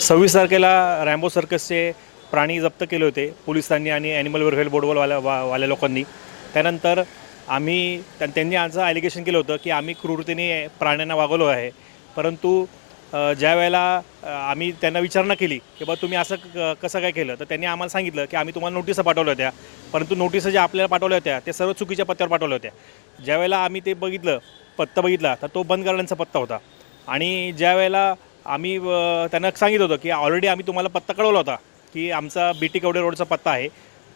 सव्वीस तारखेला रॅम्बो सर्कसचे प्राणी जप्त केले होते पोलिसांनी आणि ॲनिमल वेलफेअर बोर्डवाल्या वा वाल्या लोकांनी. त्यानंतर आम्ही त्यां- त्यांनी आमचं ॲलिगेशन केलं होतं की आम्ही क्रूरतेने प्राण्यांना वागवलो आहे. परंतु ज्या वेळेला आम्ही त्यांना विचारणा केली की बा तुम्ही असं क- कसं काय केलं? तर त्यांनी आम्हाला सांगितलं की आम्ही तुम्हाला नोटिसा पाठवल्या होत्या. परंतु नोटिसा ज्या आपल्याला पाठवल्या होत्या त्या सर्व चुकीच्या पत्त्यावर पाठवल्या होत्या. ज्या वेळेला आम्ही ते बघितलं पत्ता बघितला तर तो बंद करण्याचा पत्ता होता. आणि ज्या वेळेला आम्ही त्यांना सांगितलं होतं की ऑलरेडी आम्ही तुम्हाला पत्ता कळवला होता की आमचा बी टी कवडे रोडचा पत्ता आहे.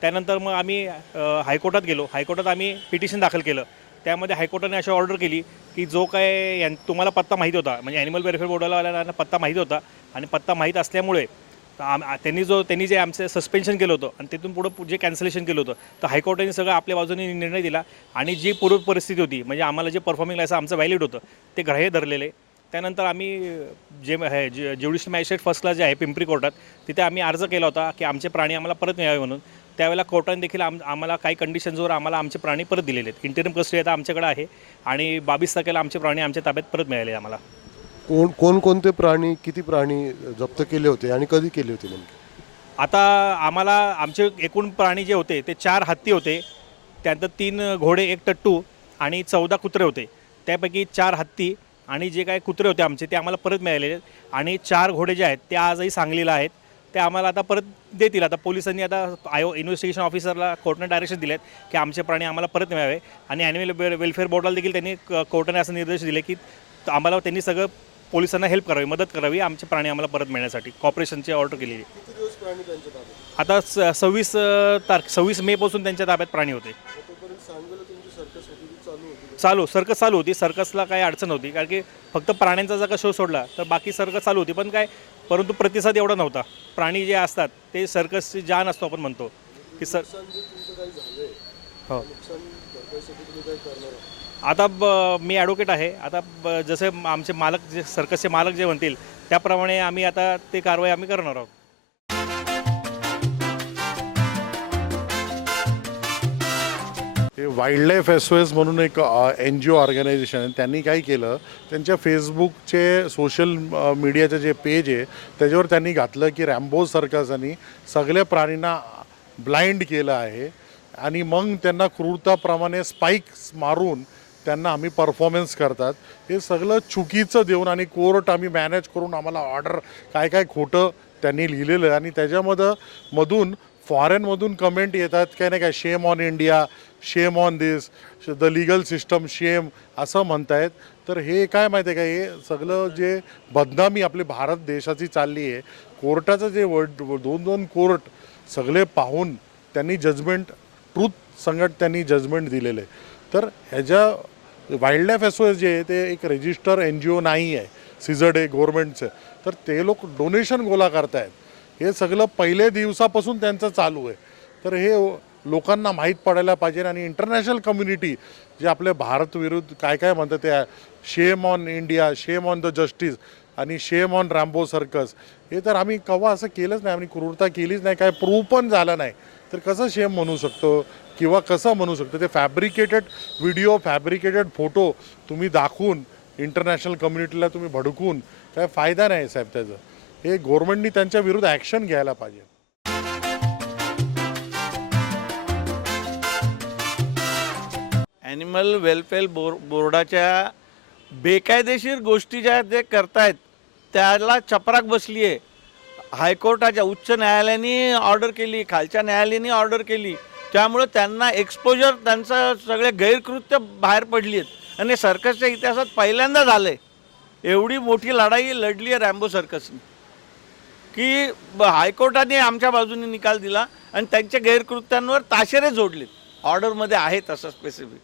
त्यानंतर मग आम्ही हायकोर्टात गेलो. हायकोर्टात आम्ही पिटिशन दाखल केलं. त्यामध्ये हायकोर्टाने अशी ऑर्डर केली की जो काय यां तुम्हाला पत्ता माहीत होता म्हणजे ॲनिमल वेलफेअर बोर्डाला पत्ता माहीत होता आणि पत्ता माहीत असल्यामुळे आम त्यांनी जो त्यांनी जे आमचं सस्पेन्शन केलं होतं आणि तिथून पुढं जे कॅन्सलेशन केलं होतं तर हायकोर्टाने सगळं आपल्या बाजूने निर्णय दिला आणि जी पूर्व परिस्थिती होती म्हणजे आम्हाला जे परफॉर्मिंग लायसन आमचं व्हॅलिड होतं ते ग्राह्य धरलेले. त्यानंतर आम्ही जे हे जे ज्युडिशियल मॅजिस्ट्रेट फर्स्ट क्लास जे आहे पिंपरी कोर्टात तिथे आम्ही अर्ज केला होता की आमचे प्राणी आम्हाला परत मिळावे म्हणून. त्यावेळेला कोर्टाने देखील आम आम्हाला काही कंडिशन्सवर आम्हाला आमचे प्राणी परत दिलेले आहेत. इंटरिम कस्टडी आता आमच्याकडे आहे आणि बावीस तारखेला आमचे प्राणी आमच्या ताब्यात परत मिळाले आम्हाला. कोण कोणकोणते प्राणी किती प्राणी जप्त केले होते आणि कधी केले होते नेमके? आता आम्हाला आमचे एकूण प्राणी जे होते ते चार हत्ती होते त्यानंतर तीन घोडे एक टट्टू आणि चौदा कुत्रे होते. त्यापैकी चार हत्ती आणि जे काय कुत्रे होते आमचे ते आम्हाला परत मिळालेले आहेत. आणि चार घोडे जे आहेत ते आजही सांगलीला आहेत. ते आम्हाला आता परत देतील. आता पोलिसांनी आता आयो इन्व्हेस्टिगेशन ऑफिसरला कोर्टने डायरेक्शन दिले आहेत की आमचे प्राणी आम्हाला परत मिळावे. आणि ॲनिमल वेलफेअर बोर्डाला देखील त्यांनी कोर्टाने असं निर्देश दिले की आम्हाला त्यांनी सगळं पोलिसांना हेल्प करावी मदत करावी आमचे प्राणी आम्हाला परत मिळण्यासाठी. कॉपरेशनची ऑर्डर केलेली आता स- सव्वीस तारख सव्वीस मे पासून त्यांच्या ताब्यात प्राणी होते तोपर्यंत सांगलं तुमची सर्कस होती ती चालू सर्कस चालू होती. सर्कसला काही अडचण होती कारण की फक्त प्राण्यांचा जर का शो सोडला तर बाकी सर्कस चालू होती. पण काय परंतु प्रतिसाद एवढा नव्हता. प्राणी जे असतात ते सर्कसची जान असतो आपण म्हणतो. की सर हो? आता ब मी ॲडव्होकेट आहे. आता ब जसे आमचे मालक जे सर्कसचे मालक जे म्हणतील त्याप्रमाणे आम्ही आता ते कारवाई आम्ही करणार आहोत. हे wildlife S O S म्हणून एक एन जी ओ ऑर्गनायझेशन आहे. त्यांनी काय केलं त्यांच्या फेसबुकचे सोशल मीडियाचे जे पेज आहे त्याच्यावर त्यांनी घातलं की रॅम्बो सर्कसांनी सगळ्या प्राणींना ब्लाइंड केलं आहे. आणि मग त्यांना क्रूरताप्रमाणे स्पाईक्स मारून त्यांना आम्ही परफॉर्मन्स करतात. हे सगळं चुकीचं देऊन आणि कोर्ट आम्ही मॅनेज करून आम्हाला ऑर्डर काय काय खोटं त्यांनी लिहिलेलं आहे. आणि त्याच्यामध्ये मधून फॉरेनमधून कमेंट येतात काय नाही काय shame on India shame on this the legal system shame असं म्हणतायत. तर हे काय माहिती आहे का? हे सगळं जे बदनामी आपली भारत देशाची चालली आहे कोर्टाचं जे वर्ड दोन दोन कोर्ट सगळे पाहून त्यांनी जजमेंट ट्रूथ संगत त्यांनी जजमेंट दिलेलं आहे. तर ह्याच्या वाईल्ड लाईफ असोसिएशन जे आहे ते एक रजिस्टर एन जी ओ नाही आहे सिझड आहे गव्हर्नमेंटचं तर ते लोक डोनेशन गोळा करतायत. हे सगळं पहिले दिवसापासून त्यांचं चालू आहे. तर हे लोकांना माहीत पडायला पाहिजे आणि इंटरनॅशनल कम्युनिटी जे आपल्या भारत विरुद्ध काय काय म्हणतात ते shame on India shame on the justice आणि शेम ऑन रॅम्बो सर्कस हे तर आम्ही कवा असं केलंच नाही आम्ही क्रूरता केलीच नाही काय प्रूव्ह पण झालं नाही. तर कसं शेम म्हणू शकतो किंवा कसं म्हणू शकतो? ते फॅब्रिकेटेड व्हिडिओ फॅब्रिकेटेड फोटो तुम्ही दाखवून इंटरनॅशनल कम्युनिटीला तुम्ही भडकून काय फायदा नाही साहेब त्याचा. हे गव्हर्मेंटनी त्यांच्या विरुद्ध ॲक्शन घ्यायला पाहिजे. ॲनिमल वेलफेअर बोर बोर्डाच्या बेकायदेशीर गोष्टी ज्या ते करतायत त्याला चपराक बसली आहे. हायकोर्टाच्या उच्च न्यायालयाने ऑर्डर केली खालच्या न्यायालयाने ऑर्डर केली. त्यामुळं त्यांना एक्सपोजर त्यांचं सगळे गैरकृत्य बाहेर पडली आहेत. आणि सर्कसच्या इतिहासात पहिल्यांदा झालं आहे एवढी मोठी लढाई लढली आहे रॅम्बो सर्कसने की हायकोर्टाने आमच्या बाजूने निकाल दिला आणि त्यांच्या गैरकृत्यांवर ताशेरे जोडले ऑर्डरमध्ये आहे तसं स्पेसिफिक